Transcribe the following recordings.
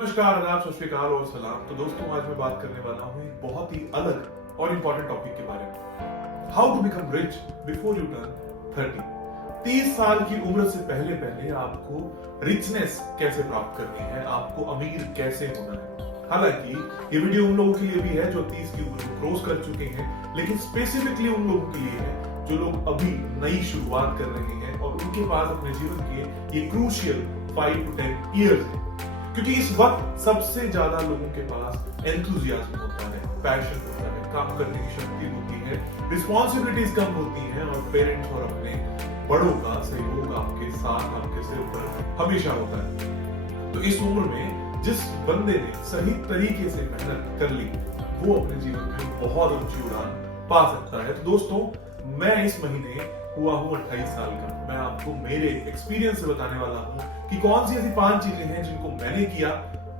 नमस्कार, आदाब, सत श्री अकाल और सलाम। तो दोस्तों, आज मैं बात करने वाला हूँ एक बहुत ही अलग और इंपॉर्टेंट टॉपिक के बारे में। How to become rich before you turn 30। 30 साल की उम्र से पहले पहले आपको रिचनेस कैसे प्राप्त करनी है, आपको अमीर कैसे होना है। हालांकि ये वीडियो उन लोगों के लिए भी है जो 30 की उम्र को क्रॉस कर चुके हैं, लेकिन स्पेसिफिकली उन लोगों के लिए है जो लोग अभी नई शुरुआत कर रहे हैं और उनके पास अपने जीवन के ये क्रूशियल 5 to 10 ईयर्स है। क्योंकि इस वक्त सबसे ज्यादा लोगों के पास एंथुजियाज्म होता है, पैशन होता है, काम करने की शक्ति होती है, रिस्पॉन्सिबिलिटीज कम होती हैं और पेरेंट्स और अपने बड़ों का सहयोग आपके साथ, आपके सिर पर हमेशा होता है। तो इस उम्र में जिस बंदे ने सही तरीके से मेहनत कर ली, वो अपने जीवन में बहुत ऊंची उड़ान पा सकता है। तो दोस्तों, मैं इस महीने हुआ हूँ 28 साल का। मैं आपको मेरे एक्सपीरियंस से बताने वाला हूँ कि कौन सी ऐसी 5 चीजें हैं जिनको मैंने किया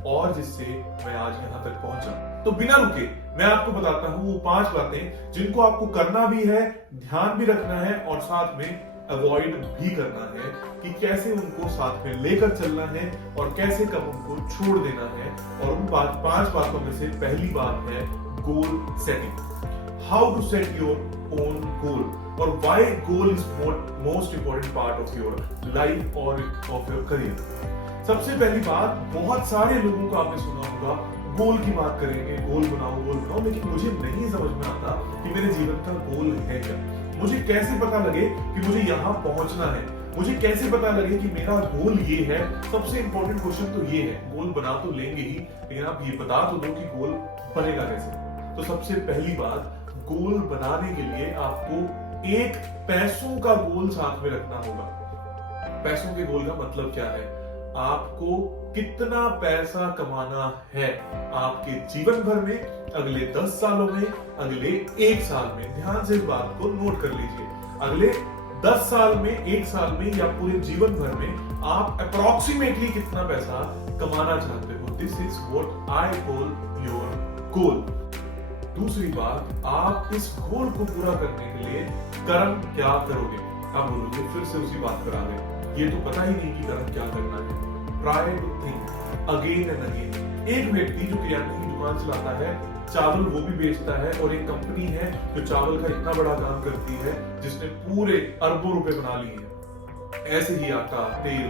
और जिससे मैं आज यहाँ तक पहुंचा। तो बिना रुके मैं आपको बताता हूँ वो 5 बातें जिनको आपको करना भी है, ध्यान भी रखना है और साथ में अवॉइड भी करना है कि कैसे उनको साथ में लेकर चलना है और कैसे कब उनको छोड़ देना है। और उन 5 बातों में से पहली बात है goal setting. How to set your own goal or why goal is most important part of your life or of your career। सबसे पहली बात, बहुत सारे लोगों को आपने सुना होगा गोल की बात करेंगे, गोल बनाओ, लेकिन मुझे नहीं समझ में आता कि मेरे जीवन का गोल है क्या। मुझे कैसे पता लगे कि मुझे यहाँ पहुंचना है, मुझे कैसे पता लगे कि मेरा गोल ये है। सबसे इंपॉर्टेंट क्वेश्चन तो ये है, गोल बना तो लेंगे ही, लेकिन आप ये बता तो दो कि गोल बनेगा कैसे। तो सबसे पहली बात, गोल बनाने के लिए आपको एक पैसों का गोल साथ में रखना होगा। पैसों के गोल का मतलब क्या है? आपको कितना पैसा कमाना है आपके जीवन भर में, अगले 10 सालों में, अगले 1 साल में। ध्यान से इस बात को नोट कर लीजिए। अगले 10 साल में, 1 साल में या पूरे जीवन भर में आप अप्रोक्सीमेटली कितना पैसा कमाना चाहते हो। This is what I call your goal. दूसरी बात, आप इस गोल को पूरा करने के लिए कर्म क्या करोगे। आप बोलोगे फिर से उसी बात पर आ गए, ये तो पता ही नहीं कि कर्म क्या करना है। Try to think again and again. एक व्यक्ति जो किराने की दुकान चलाता है, चावल वो भी बेचता है, और एक कंपनी है जो चावल का इतना बड़ा काम करती है जिसने पूरे अरबों रुपए बना लिए हैं। ऐसे ही आटा, तेल,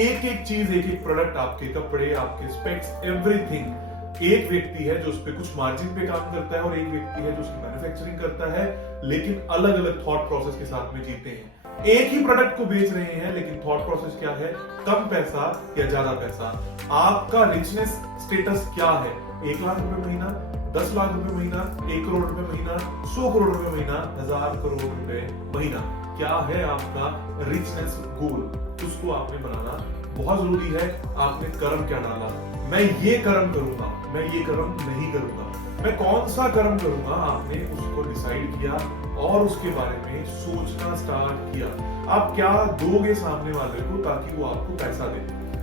एक एक चीज, एक एक प्रोडक्ट, आपके कपड़े, आपके स्पेक्स, एवरीथिंग। एक व्यक्ति है जो उस पे कुछ मार्जिन पे काम करता है और एक व्यक्ति है जो उसकी मैन्युफैक्चरिंग करता है, लेकिन अलग अलग थॉट प्रोसेस के साथ में जीते हैं। एक ही प्रोडक्ट को बेच रहे हैं, लेकिन थॉट प्रोसेस क्या है? कम पैसा या ज्यादा पैसा। आपका रिचनेस स्टेटस क्या है? 1 लाख रुपए महीना, 10 लाख रुपए महीना, 1 करोड़ रुपए महीना, 100 करोड़ रुपए महीना, 1000 करोड़ रुपए महीना। क्या है आपका रिचनेस गोल? उसको आपने बनाना बहुत जरूरी है। आपने कर्म क्या डाला? मैं ये कर्म करूंगा, मैं ये कर्म नहीं करूंगा, मैं कौन सा कर्म करूंगा। आपने उसको डिसाइड किया और उसके बारे में सोचना स्टार्ट किया। आप क्या दोगे सामने वाले को ताकि वो आपको पैसा दे।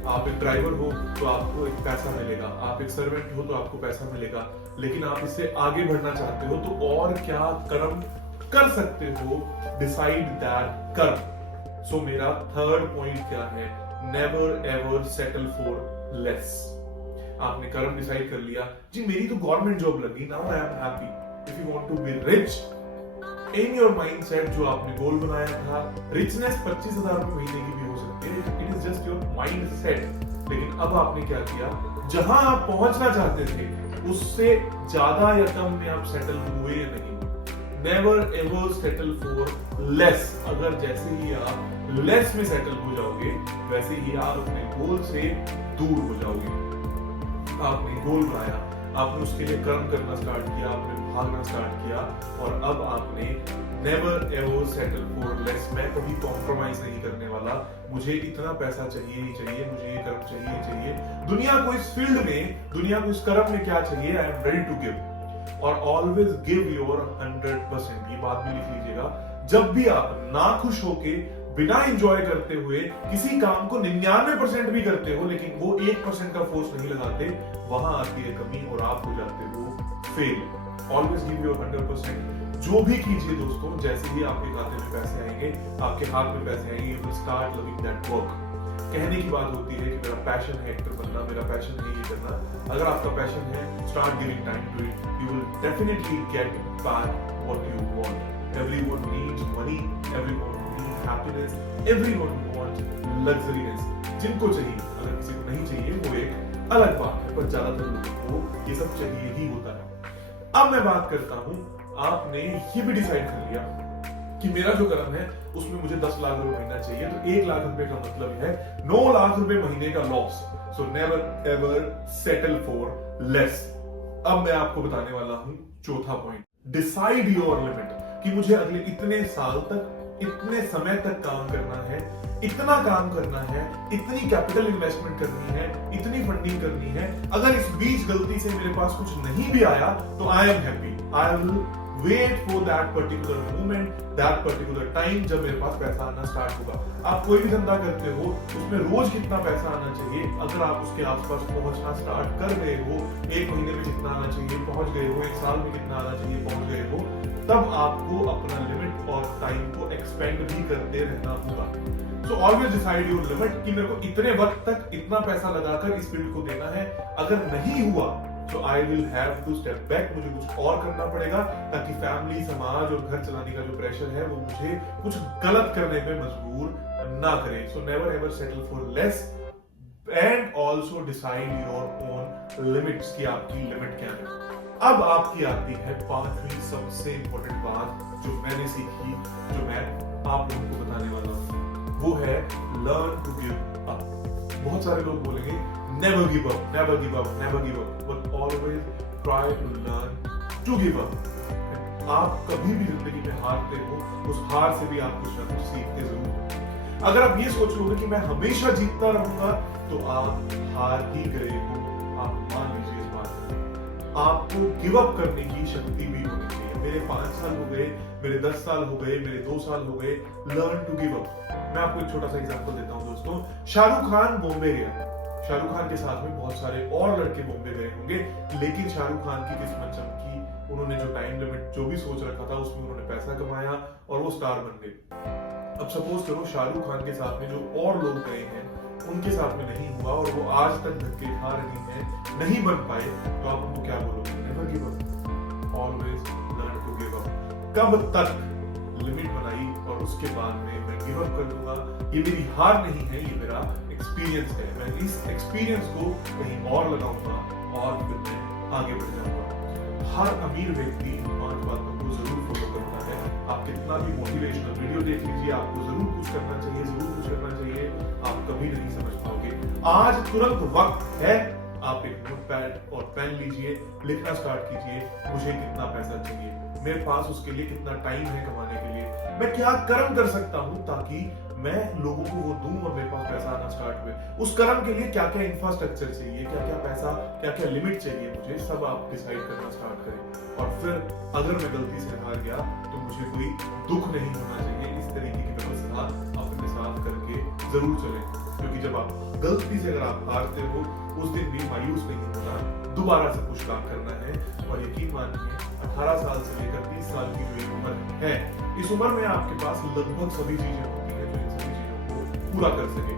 आप एक ड्राइवर हो तो आपको एक पैसा मिलेगा, आप एक सर्वेंट हो तो आपको पैसा मिलेगा, लेकिन आप इससे आगे बढ़ना चाहते हो तो और क्या कर्म कर सकते हो। डिसाइड दैट कर्म। सो मेरा थर्ड पॉइंट क्या है? Never ever settle for less. आपने कर्म डिसाइड कर लिया, जी मेरी तो गवर्नमेंट जॉब लगी, now I am happy. If you want to be rich in your mindset, जो आपने गोल बनाया था, रिचनेस 25,000 रुपए महीने की भी हो सकती है, it is just your mindset. लेकिन अब आपने क्या किया? जहां आप पहुंचना चाहते थे उससे ज्यादा या कम में आप सेटल हुए नहीं। Never ever settle for less. अगर जैसे ही आप लेस में सेटल हो जाओगे, वैसे ही आप अपने गोल से दूर हो जाओगे। आपने गोल बनाया, आपने उसके लिए कर्म करना स्टार्ट किया, आपने भागना स्टार्ट किया, और अब आपने never ever settle for less. मैं कभी कॉम्प्रोमाइज नहीं करने वाला, मुझे इतना पैसा चाहिए ही चाहिए, मुझे ये कर्म चाहिए ही चाहिए। दुनिया को इस फील्ड में, दुनिया को इस कर्म में क्या चाहिए, I am ready to give. और ऑलवेज गिव योर 100%। ये बात भी लिख लीजिएगा। जब भी आप नाखुश होके, बिना एंजॉय करते हुए किसी काम को 99% भी करते हो, लेकिन वो 1% का फोर्स नहीं लगाते, वहां आती है कमी और आप हो जाते हो फेल। Always give your 100%। जो भी कीजिए दोस्तों, जैसे ही आपके खाते में पैसे आएंगे, आपके हाथ में पैसे आएंगे, you will start loving that work. कहने की बात होती है कि मेरा पैशन है एक्टर बनना, मेरा पैशन है ये करना। अगर आपका पैशन है, start giving time to it, you will definitely get back what you want. Everyone needs money, everyone needs happiness, everyone wants luxuriness. जिनको चाहिए, अगर किसी को नहीं चाहिए वो एक अलग बात है, पर ज्यादातर लोगों को ये सब चाहिए ही होता है। अब मैं बात करता हूं, आपने ये भी डिसाइड कर लिया कि मेरा जो कर्म है उसमें मुझे 10 लाख रुपए महीना चाहिए, तो 1 लाख रुपए का मतलब है 9 लाख रुपए महीने का loss. So never ever settle for less. अब मैं आपको बताने वाला हूं चौथा पॉइंट, डिसाइड योर लिमिट, कि मुझे अगले इतने साल तक, इतने समय तक काम करना है, इतना काम करना है, इतनी कैपिटल इन्वेस्टमेंट करनी है, इतनी फंडिंग करनी है। अगर इस बीच गलती से मेरे पास कुछ नहीं भी आया तो I am happy, I will wait for that particular moment, that particular time जब मेरे पास पैसा आना स्टार्ट होगा। आप कोई भी धंधा करते हो, उसमें रोज कितना पैसा आना चाहिए, अगर आप उसके आसपास पहुंचना स्टार्ट कर गए हो, 1 महीने में कितना आना चाहिए पहुंच गए हो, 1 साल में कितना आना चाहिए पहुंच गए हो, तब आपको अपना लिमिट और टाइम को एक्सपेंड भी करते रहना होगा। So always decide your limit, कि मेरे को इतने वक्त तक इतना पैसा लगाकर इस फील्ड को देना है। अगर नहीं हुआ तो I will have to step back, मुझे कुछ और करना पड़ेगा, ताकि फैमिली, समाज और घर चलाने का जो प्रेशर है वो मुझे कुछ गलत करने में मजबूर ना करे। So never ever settle for less and also decide your own limits, की आपकी लिमिट क्या है। अब आपकी आती है 5वीं सबसे इंपॉर्टेंट बात जो मैंने सीखी, जो मैं आप लोगों को बताने वाला हूं, वो है लर्न टू गिव अप। बहुत सारे लोग बोलेंगे never give up, never give up, never give up, but always try to learn to give up। आप कभी भी जिंदगी में हारते हो, उस हार से भी आप कुछ ना कुछ सीखते जरूर हो। अगर आप ये सोच लोगे कि मैं हमेशा जीतता रहूंगा, तो आप हार ही गए हो। आप मान लीजिए इस बात को। आपको गिव अप करने की शक्ति भी होनी चाहिए। मेरे 5 साल हो गए, मेरे 10 साल हो गए, मेरे 2 साल हो गए, लर्न टू गिव अप। मैं आपको एक छोटा सा एग्जांपल देता हूं दोस्तों। शाहरुख खान बॉम्बे गया, शाहरुख खान के साथ में बहुत सारे और लड़के बॉम्बे गए होंगे, लेकिन शाहरुख खान की किस्मत चमकी। उन्होंने जो टाइम लिमिट जो भी सोच रखा था उसमें उन्होंने पैसा कमाया और वो स्टार बन गए। अब सपोज करो शाहरुख खान के साथ में जो और लोग गए हैं उनके साथ में नहीं हुआ और वो आज तक धक्के खा रही हैं, नहीं बन पाए, तो आप उनको क्या बोलोगे? Never give up, always learn to give up. कब तक लिमिट बनाई और उसके बाद में मैं गिव अप कर दूंगा, ये मेरी हार नहीं है, ये मेरा एक्सपीरियंस है। मैं इस एक्सपीरियंस को कहीं और लगाऊंगा और फिर मैं आगे बढ़ जाऊंगा। हर अमीर व्यक्ति 5 बातों को जरूर फॉलो करता है। आप कितना भी मोटिवेशनल वीडियो देख लीजिए, आपको जरूर कुछ करना चाहिए, जरूर कुछ करना चाहिए, आप कभी नहीं समझ पाओगे। आज तुरंत वक्त है, आप एक नोटपैड और पेन लीजिए, लिखना स्टार्ट कीजिए, मुझे कितना पैसा चाहिए, मेरे पास उसके लिए कितना टाइम है कमाने के लिए, मैं क्या कर्म कर सकता हूं ताकि मैं लोगों को वो दूं और मेरे पास पैसा आना स्टार्ट हुए। उस कर्म के लिए क्या क्या इंफ्रास्ट्रक्चर चाहिए, क्या क्या पैसा, क्या क्या लिमिट चाहिए मुझे, सब आप डिसाइड करना स्टार्ट करें। और फिर अगर मैं गलती से हार गया तो मुझे कोई दुख नहीं होना चाहिए। इस तरीके की व्यवस्था अपने साथ करके जरूर चलें, क्योंकि जब आप गलती से अगर आप हारते हो उस दिन भी मायूस नहीं होना, दोबारा से कुछ काम करना है। और यकीन मानिए 18 साल से लेकर 30 साल की जो उम्र है, इस उम्र में आपके पास लगभग सभी चीजें होती है जो इन सभी चीजों को पूरा कर सके।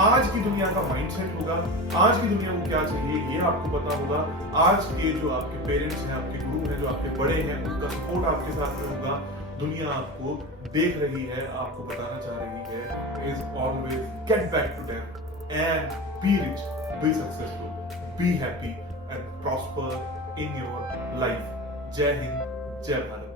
आज की दुनिया का माइंडसेट होगा, आज की दुनिया को क्या चाहिए ये आपको पता होगा। आज के जो आपके पेरेंट्स हैं, आपके गुरु हैं, जो आपके बड़े हैं, उनका सपोर्ट आपके साथ में होगा। दुनिया आपको देख रही है, आपको बताना चाह रही है, is always get back to them and be rich, be successful, be happy and prosper in your life. जय हिंद, जय भारत।